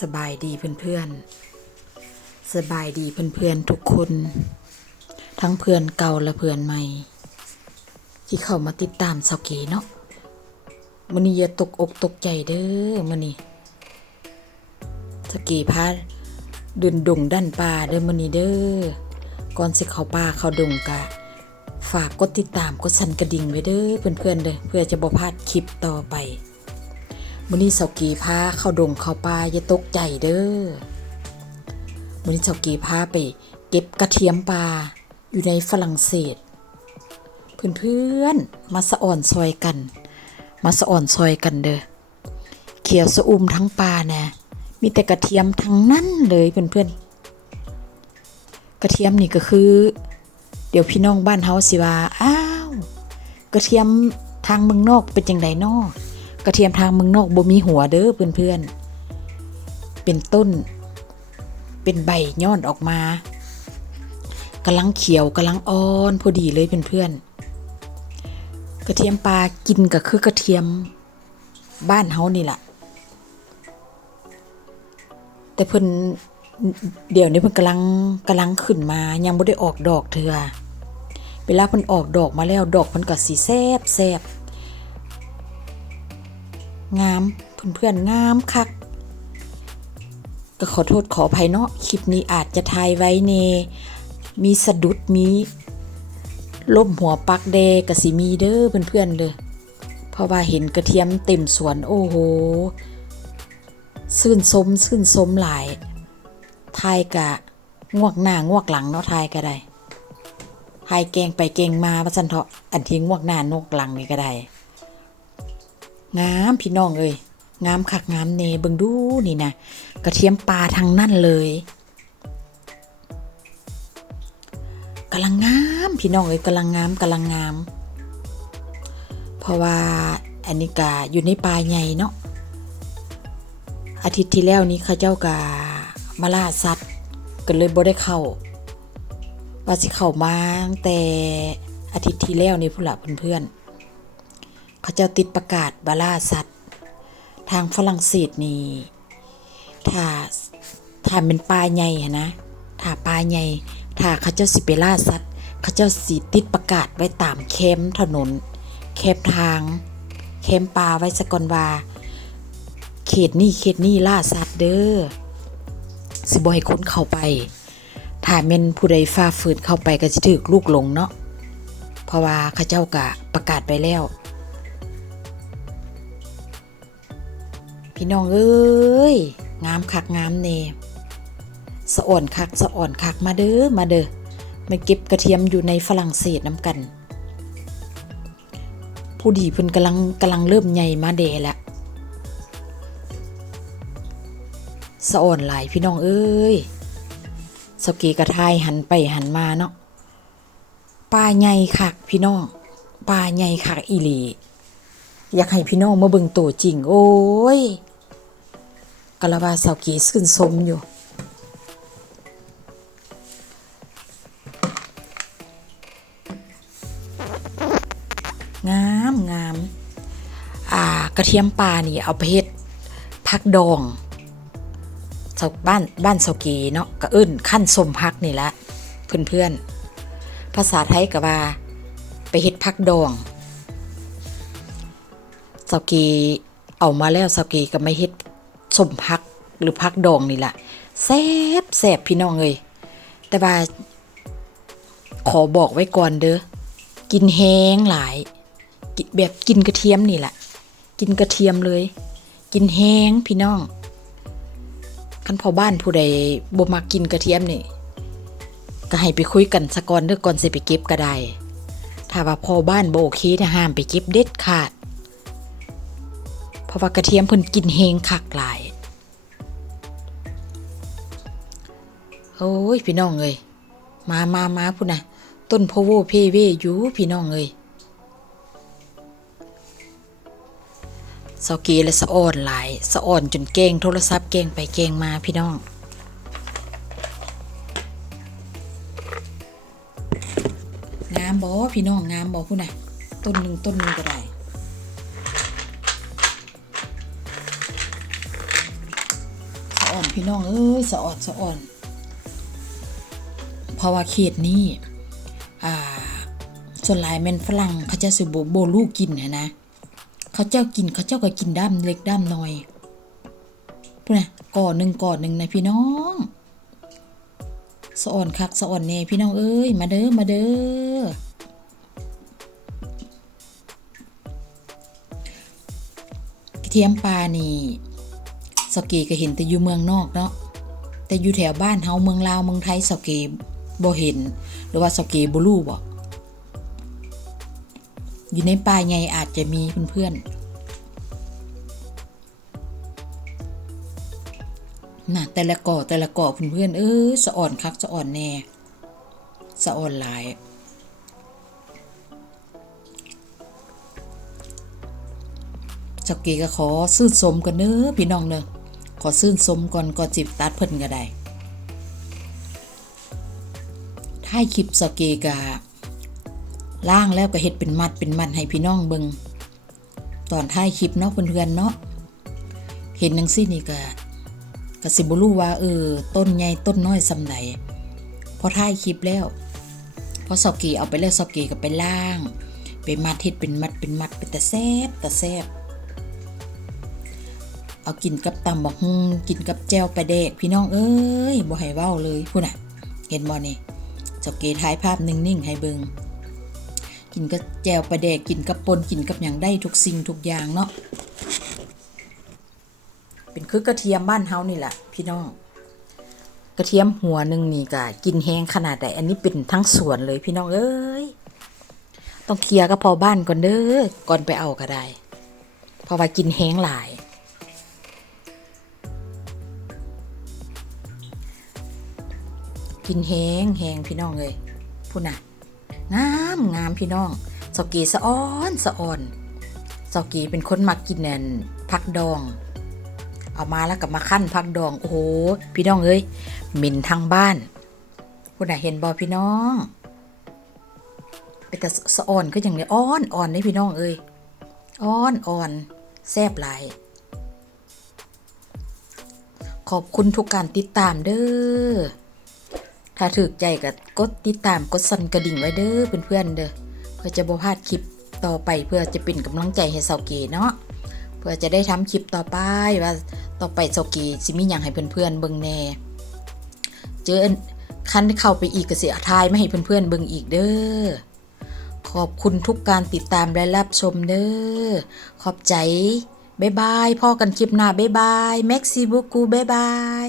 สบายดีเพื่อนๆ สบายดีเพื่อนๆทุกคน ทั้งเพื่อนเก่าและเพื่อนใหม่ ที่เข้ามาติดตามสาเกเนาะมื้อนี้อย่าตกอกตกใจเด้อมื้อนี้สเกพาเดินดงด้านป่าเด้อมื้อนี้เด้อก่อนสิเข้าป่าเข้าดงกะ ฝากกดติดตามกดสั่นกระดิ่งไว้เด้อเพื่อนๆเด้อเพื่อจะบ่พลาดคลิปต่อไป มื้อนี้เสากีพาเข้าดงเข้าป่าอย่าตกใจเด้อมื้อนี้เสากีพาไป เก็บกระเทียมป่าอยู่ในฝรั่งเศส เพื่อนๆมาสะอ่อนซอยกัน มาสะอ่อนซอยกันเด้อเขียวสะอุ่มทั้งป่าแน่มีแต่กระเทียมทั้งนั้นเลยเพื่อนๆกระเทียมนี่ก็คือ เดี๋ยวพี่น้องบ้านเฮาสิว่าอ้าวกระเทียมทางเมืองนอกเป็นจังไดนอก กระเทียมทางเมืองนอกบ่มีหัวเด้อเพื่อนๆ เป็นต้น เป็นใบย้อนออกมากำลังเขียวกำลังอ่อนพอดีเลยเพื่อนๆ กระเทียมปลากินก็คือกระเทียมบ้านเฮานี่แหละแต่เพิ่นเดี๋ยวนี้เพิ่นกำลังกำลังขึ้นมายังบ่ได้ออกดอกเทื่อเวลาเพิ่นออกดอกมาแล้วดอกเพิ่นก็สิแซบแซ่บ งามเพื่อนๆงามคัก ก็ขอโทษขออภัยเนาะคลิปนี้อาจจะถ่ายไว้เน มีสะดุดมีล่มหัวปักเดกะสิมีเด้อเพื่อนๆเด้อเพราะว่าเห็นกระเทียมเต็มสวนโอ้โหซื่นสมซื่นสมหลายทายกะงวกหน้างวกหลังเนาะทายก็ได้ทายแกงไปแกงมาว่าซั่นเถาะอันที่งวกหน้านกหลังนี่ก็ได้ งามพี่น้องเอ้ยงามคักงามเนเบิ่งดูนี่นะกระเทียมปลาทางนั่นเลยกำลังงามพี่น้องเอ้ยกำลังงามกำลังงาม เพราะว่าอันนี้กะอยู่ในป่าใหญ่เนาะอาทิตย์ที่แล้วนี้เขาเจ้ากะมาล่าสัตว์ก็เลยบ่ได้เข้าว่าสิเข้ามาแต่อาทิตย์ที่แล้วนี่พุ่นละเพื่อนๆ เขาเจ้าติดประกาศบาล่าสัตว์ ทางฝรั่งเศสนี่ถ้าถ้าเป็นปลาใหญ่อะนะถ้าปลาใหญ่ถ้าเขาเจ้าสิไปล่าสัตว์เขาเจ้าสิติดประกาศไว้ตามแคมถนนแคมทางแคมปลาไว้สกอนว่า เขตนี้เขตนี้ล่าสัตว์เด้อสิบ่ให้คนเข้าไป ถ้าแม่นผู้ใดฝ่าฝืนเข้าไปก็สิถูกลูกหลงเนาะเพราะว่าเขาเจ้ากะประกาศไปแล้ว พี่น้องเอ้ยงามคักงามเนสะอ่อนคักสะอ่อนคักมาเด้อมาเด้อมาเก็บกระเทียมอยู่ในฝรั่งเศสน้ำกัน ผู้ดีเพิ่นกำลังกำลังเริ่มใหญ่มาเดแล้วสะอ่อนหลายพี่น้องเอ้ยสกีกระทายหันไปหันมาเนาะป่าใหญ่คักพี่น้องป่าใหญ่คักอีหลีอยากให้พี่น้องมาเบิ่งตัวจริง โอ้ย กะละว่าสาวกีขึ้นสมอยู่ งามงามอ่ากระเทียมปลานี่เอาไปเฮ็ดพักดองชาวบ้านบ้านสาวกีเนาะก็เอิ้นขั้นสมพักนี่ละเพื่อนๆภาษาไทยก็ว่าไปเฮ็ดพักดองสาวกีเอามาแล้วสาวกีก็ไม่เฮ็ด สมพักหรือพักดองนี่แหละแซ่บแซ่บพี่น้องเลยแต่ว่า ขอบอกไว้ก่อนเด้อกินแห้งหลาย แบบกินกระเทียมนี่แหละกินกระเทียมเลย กินแห้งพี่น้องคันพอบ้านผู้ใดบ่มักกินกระเทียมนี่ก็ให้ไปคุยกันซะก่อนเด้อก่อนสิไปเก็บก็ได้ถ้าว่าพอบ้านบ่โอเคนะห้ามไปเก็บเด็ดขาด ราะว่ากระเทียมเพิ่นกินเฮงคักหลาย โอ้ยพี่น้องเอ้ยมามามาพุ่นนะต้นโพโวเพเวอยู่พี่น้องเอ้ยสาเกและสะอ่อนหลายสะอ่อนจนเก่งโทรศัพท์เก่งไปเก่งมาพี่น้อง งามบ่พี่น้องงามบ่พุ่นนะต้นหนึ่งต้นหนึ่งก็ได้ สะอนพี่น้องเอ้ยสะอ่อนสะอ่อนเพราะว่าเขตนี้อ่าส่วนหลายแม่นฝรั่งเขาจะสิบ่บ่ลูกกินนะนะเขาเจ้ากินเขาเจ้าก็กินด้ามเล็กด้ามน้อยพุ่นน่ะก่อหนึ่งก่อหนึ่งนะพี่น้องสะอ่อนคักสะอ่อนแน่พี่น้องเอ้ยมาเด้อมาเด้อกระเทียมปลานี่ สเกก็เห็นแต่อยู่เมืองนอกเนาะแต่อยู่แถวบ้านเฮาเมืองลาวเมืองไทยสเกบ่เห็น หรือว่าสเกบ่รู้บ่อยู่ในป่าใหญ่อาจจะมีเพื่อนๆน่ะแต่ละก่อแต่ละก่อเพื่อนๆเอ้ยสะอ่อนคักสะอ่อนแน่สะอ่อนหลายเจ้าเกก็ขอซื่นสมกันเน้อพี่น้องเน้อข อซื่นสมก่อนก่อจิบตัดเพิ่นก็ได้ท้ายคลิปเจ้าเกกะล่างแล้วก็เฮ็ดเป็นมัดเป็นมัดให้พี่น้องเบิงตอนท้ายคลิปเนาะเพื่อนๆเนาะเห็นจังซี่นี่ก็ก็สิบ่รู้ว่าเออต้นใหญ่ต้นน้อยซำใดพอท้ายคลิปแล้วพอสาเกเอาไปแล้วสาเกก็ไปล่าง ไปมัดเฮ็ดเป็นมัดเป็นมัดเป็นตะแซ่บตะแซ่บ เอากินกับตำบักฮุงกินกับแจวปลาแดกพี่น้องเอ้ยบ่ให้เว้าเลยพูน่ะ เห็นบ่นี่เจ้าเกถ่ายภาพนิ่งๆให้เบิงกินกับแจวปลาแดกกินกับปนกินกับหยังได้ทุกสิ่งทุกอย่างเนาะเป็นคือกระเทียมบ้านเฮานี่แหละพี่น้อง กระเทียมหัวหนึ่งนี่ก็กินแห้งขนาดใดอันนี้เป็นทั้งสวนเลยพี่น้องเอ้ยต้องเคลียร์กับพอบ้านก่อนเด้อก่อนไปเอาก็ได้เพราะว่ากินแห้งหลาย กินแห้งแห้งพี่น้องเลยพูดนะงามงามพี่น้องสกีสะอ้อนสะอ่อนสกีเป็นคนมักกินแนนผักดอง เอามาแล้วก็มาขั้นผักดองโอ้โหพี่น้องเอ้ยหม็นทางบ้านพูดนะเห็นบอพี่น้องเป็นแต่สะอ่อนก็อย่างนี้อ้อนอ่อนเลยพี่น้องเอ้ยอ้อนอ่อนแซ่บหลายขอบคุณทุกการติดตามเด้อ ถ้าถูกใจก็กดติดตามกดสั่นกระดิ่งไว้เด้อเพื่อนๆเด้อเพื่อจะบ่พลาดคลิปต่อไปเพื่อจะเป็นกำลังใจให้เสาเกเนาะเพื่อจะได้ทำคลิปต่อไปว่าต่อไปเสาเกสิมีหยังให้เพื่อนๆเบิ่งแน่เจอคันเข้าไปอีกก็สิทายไม่ให้เพื่อนๆเบิ่งอีกเด้อขอบคุณทุกการติดตามและรับชมเด้อขอบใจบ๊ายบายพ่อกันคลิปหน้าบ๊ายบายแม็กซี่บุกูบ๊ายบาย